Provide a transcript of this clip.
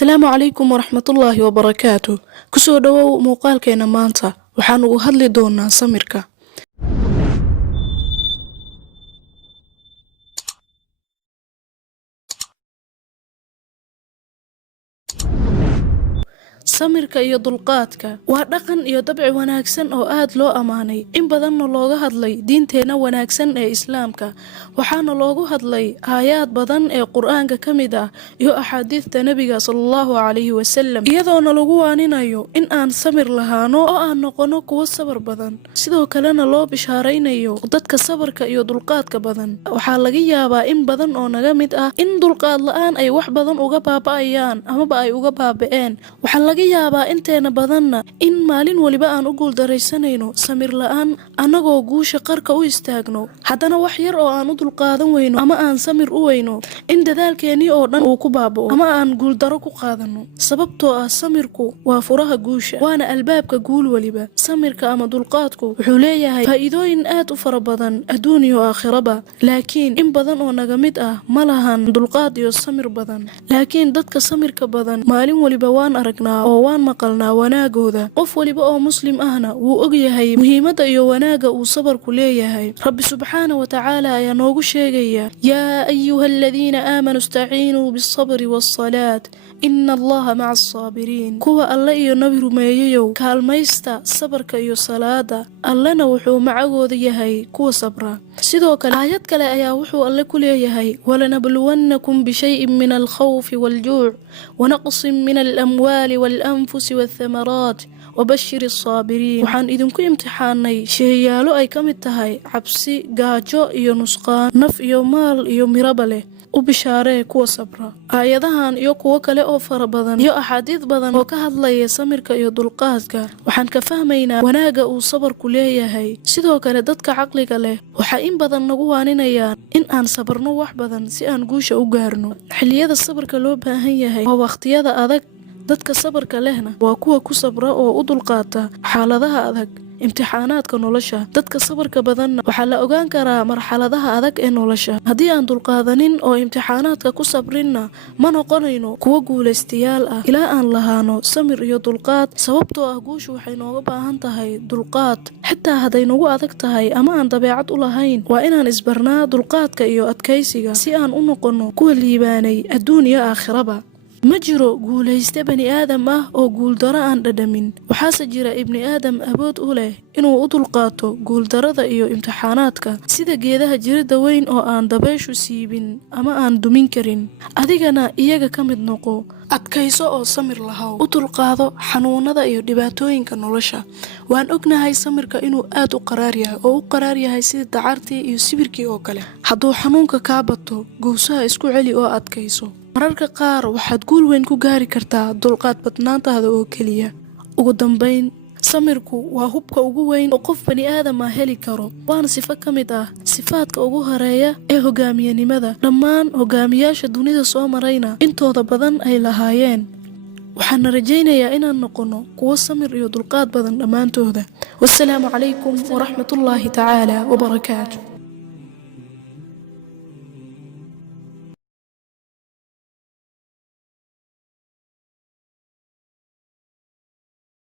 Asalaamu calaykum waraxmatullaahi wabarakaatuh. Kusoo dhawow muuqaalkeena maanta. Waxaan uga hadli doonaa samirka. Samirka iyo dulqaadka waa dhaqan iyo dabci wanaagsan oo aad loo amaanay in badanna looga hadlay diinteena wanaagsan ee Islaamka. Waxaana loogu hadlay aayaad badan ee Qur'aanka ka mid ah iyo axaadiista Nabiga sallallahu calayhi wasallam, iyadoona lagu waaninayo in aan samir lahaano oo aan noqono kuwo sabar badan. Sidoo kalena loo bishaaraynayo dadka sabarka iyo dulqaadka badan. Waxaa laga yaabaa in badan oo naga mid ah in dulqaad la'aan ay wax badan uga baaba'ayaan amaba ay uga baaba'een. Waxaa laga yaabaa inteena badanna in maalin waliba aan u guuldaraysanayno samir la'aan annagoo guusha qarka u istaagno, haddana wax yar oo aan u dulqaadan weyno ama aan samir u weyno in dadaalkeennii oo dhan uu ku baaba'o ama aan guuldaro ku qaadano. Sababtoo ah samirku waa furaha guusha, waana albaabka guul waliba. Samirka ama dulqaadku wuxuu leeyahay faa'iidooyin aad u fara badan adduun iyo aakhiraba, laakiin in badan oo naga mid ah ma lahan dulqaad iyo samir badan. Laakiin dadka samirka badan maalin waliba waan aragnaa oo waan maqalnaa wanaagooda. Qof waliba oo muslim ahna wuu ogyahay muhiimadda iyo wanaagga uu sabarku leeyahay. Rabbi subxaanahu wa tacaala ayaa noogu sheegaya: yaa ayuha aladiina aamanuu istaciinuu bisabri wassalaat ina allaha maca asaabiriin. Kuwa alle iyo nabi rumeeyayow, kaalmaysta sabarka iyo salaada, allena wuxuu macagooda yahay kuwa sabra. sidoo kale aayad kale ayaa wuxuu alle ku leeyahay: walanabluwannakum bishayin min alkhawfi waljuuc wanaqsin min alamwaali walanfusi walthamaraat wabashir الصابرين. waxaan idinku imtixaanay sheeyaalo ay ka mid tahay cabsi, gaajo iyo nusqaan, naf iyo maal iyo miraba leh. u bishaaree kuwa sabra. aayadahan iyo kuwo kale oo fara badan iyo axaadiis badan oo ka hadlaya samirka iyo dulqaadka waxaan ka fahmaynaa wanaagga uu sabarku leeyahay. sidoo kale dadka caqliga leh waxay in badan nagu waaninayaan in aan sabarno wax badan si aan guusha u gaarno. xilliyada sabarka loo baahan yahay waa waqtiyada adag. dadka sabarka lehna waa kuwa ku sabra oo u dulqaata xaaladaha adag, imtixaanaadka nolosha. dadka sabarka badanna waxaa la ogaan karaa marxaladaha adag ee nolosha. haddii aan dulqaadanin oo imtixaanaadka ku sabrinna ma noqonayno kuwo guulaystayaal ah ilaa aan lahaano samir iyo dulqaad. sababtoo ah guushu waxay nooga baahan tahay dulqaad. xitaa hadday nagu adag tahay ama aan dabeecad u lahayn, waa inaan isbarnaa dulqaadka iyo adkaysiga si aan u noqono kuwa liibaanay adduun iyo aakhiraba. ma jiro guulayste bani aadam ah oo guuldaro aan dhadhamin. waxaase jira ibni aadam awood u leh inuu u dulqaato guuldarada iyo imtixaanaadka, sida geedaha jirida weyn oo aan dabayshu siibin ama aan dumin karin. adigana iyaga ka mid noqo. adkayso oo samir lahaw. u dulqaado xanuunada iyo dhibaatooyinka nolosha. waan ognahay samirka inuu aad u qaraar yahay oo u qaraar yahay sida dacartii iyo sibirkii oo kale. hadduu xanuunka kaa bato, gowsaha isku celi oo adkayso. mararka qaar waxaad guul weyn ku gaari kartaa dulqaad badnaantaada oo keliya. ugu dambayn, samirku waa hubka ugu weyn oo qof bani aadam ah heli karo, waana sifo ka mid ah sifaadka ugu horeeya ee hogaamiyanimada. dhammaan hogaamiyaasha dunida soo marayna intooda badan ay lahaayeen. waxaana rajaynayaa inaan noqono kuwo samir iyo dulqaad badan dhammaantooda. wassalaamu calaykum waraxmatullaahi tacaala wabarakaatu.